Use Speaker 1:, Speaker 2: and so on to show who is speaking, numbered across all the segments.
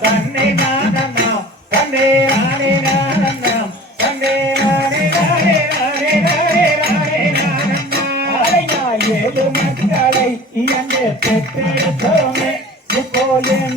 Speaker 1: தன்னை நாதன்னா தன்னை ஆனே நாதன்னா மக்களை இயந்து பெற்றெடுத்தோமே. இப்போ என்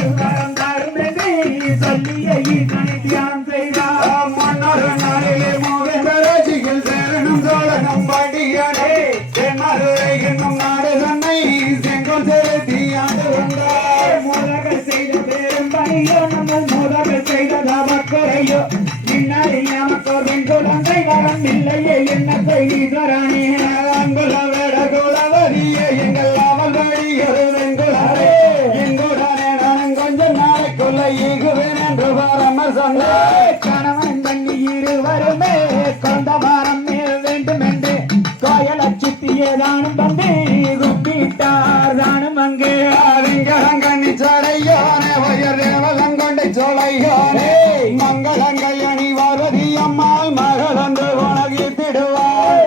Speaker 1: வாழ்ந்து கொண்டே கணவன் பண்ணி இருவருமே கொண்ட வாரம் மேல் வேண்டும் என்று கோயல சித்தியே தானும் வந்து குப்பிட்டார். தானும் அங்கே அரங்கலங்கண்ணி சடையோனே உயர் தேவலங்கொண்டை சோழையோனே மங்களங்கள் அணி அம்மாள் மகள் என்று
Speaker 2: உலகி திடுவார்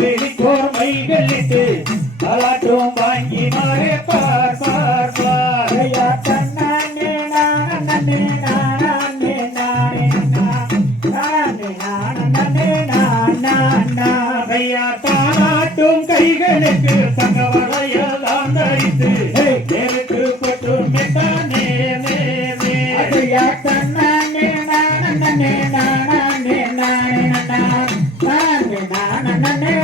Speaker 2: கோர்மைகளிட்டு அலாட்டும் வாங்கி மாறே பார் பார் பார்
Speaker 1: ஐயா தன்னானே நானே நானே நானே நானே நானே நானே
Speaker 2: அதையா தானாட்டும் கைகளுக்கு சங்கவளையெல்லாம் தரித்து நேருக்கு பட்டு மெட்டானே
Speaker 1: ஐயா தன்னானே நானே நானே நானே நானே நானே நானே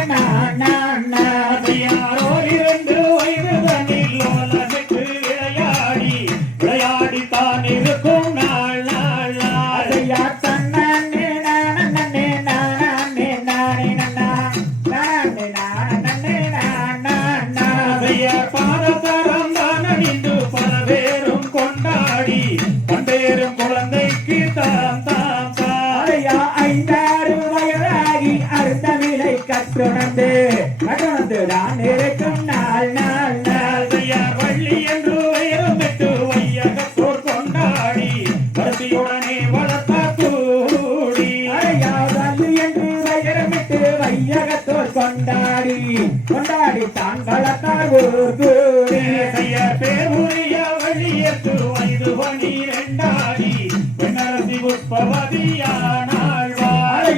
Speaker 1: அருந்தமிழை கற்றுணர்ந்து கற்றுணர்ந்து தான் இருக்கும் நாள் நாள் நாள்.
Speaker 2: அதையார் வள்ளி என்று உயரமிட்டு வையகத்தோர் கொண்டாடி வசதியுடனே வளர்த்த கூடி.
Speaker 1: அறையா வல்லி என்று வயரமிட்டு வையகத்தோர் கொண்டாடி கொண்டாடி தான் வளர்த்தார் ஊர் கூடி.
Speaker 2: ஐயர் பேருடைய வழியத்து வயது பனிரெண்டாடி பெண்ணரசி உற்பவதியானாள் வாழ்